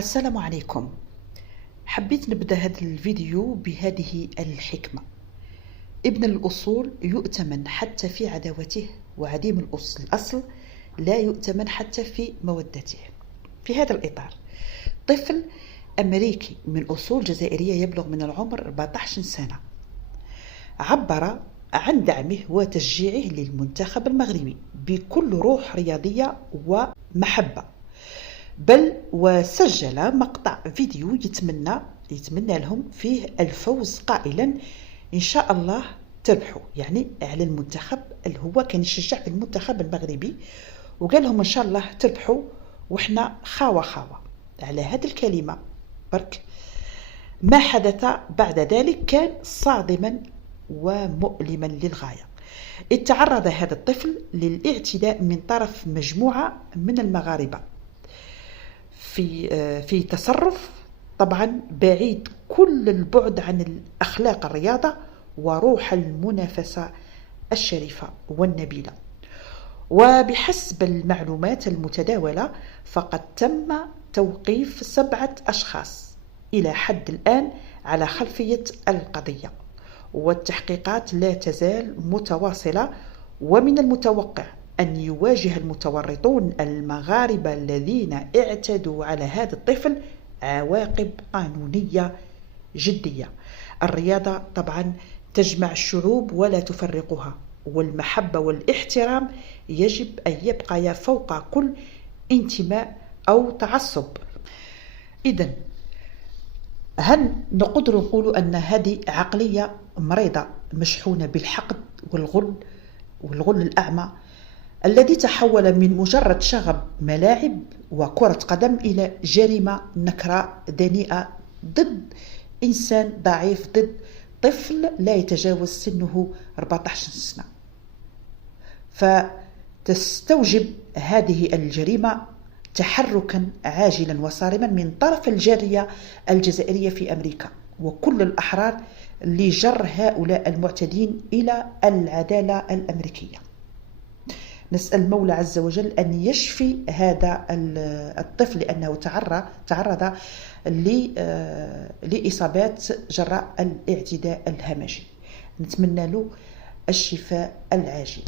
السلام عليكم. حبيت نبدأ هذا الفيديو بهذه الحكمة: ابن الأصول يؤتمن حتى في عداوته، وعديم الأصل لا يؤتمن حتى في مودته. في هذا الإطار، طفل أمريكي من أصول جزائرية يبلغ من العمر 14 سنة عبر عن دعمه وتشجيعه للمنتخب المغربي بكل روح رياضية ومحبة، بل وسجل مقطع فيديو يتمنى لهم فيه الفوز، قائلا إن شاء الله تربحوا، يعني على المنتخب اللي هو كان يشجع في المنتخب المغربي، وقال لهم إن شاء الله تربحوا وإحنا خاوة. على هذه الكلمة برك ما حدث بعد ذلك كان صادما ومؤلما للغاية، إذ تعرض هذا الطفل للاعتداء من طرف مجموعة من المغاربة في تصرف طبعا بعيد كل البعد عن الأخلاق الرياضة وروح المنافسة الشريفة والنبيلة. وبحسب المعلومات المتداولة فقد تم توقيف 7 أشخاص إلى حد الآن على خلفية القضية، والتحقيقات لا تزال متواصلة، ومن المتوقع أن يواجه المتورطون المغاربة الذين اعتدوا على هذا الطفل عواقب قانونية جدية. الرياضة طبعا تجمع الشعوب ولا تفرقها، والمحبة والاحترام يجب أن يبقى فوق كل انتماء أو تعصب. إذن هل نقدر نقول أن هذه عقلية مريضة مشحونة بالحقد والغل الأعمى، الذي تحول من مجرد شغب ملاعب وكرة قدم إلى جريمة نكراء دنيئة ضد إنسان ضعيف، ضد طفل لا يتجاوز سنه 14 سنة؟ فتستوجب هذه الجريمة تحركا عاجلا وصارما من طرف الجالية الجزائرية في أمريكا وكل الأحرار لجر هؤلاء المعتدين إلى العدالة الأمريكية. نسأل المولى عز وجل أن يشفي هذا الطفل، لأنه تعرض لإصابات جراء الاعتداء الهمجي. نتمنى له الشفاء العاجل.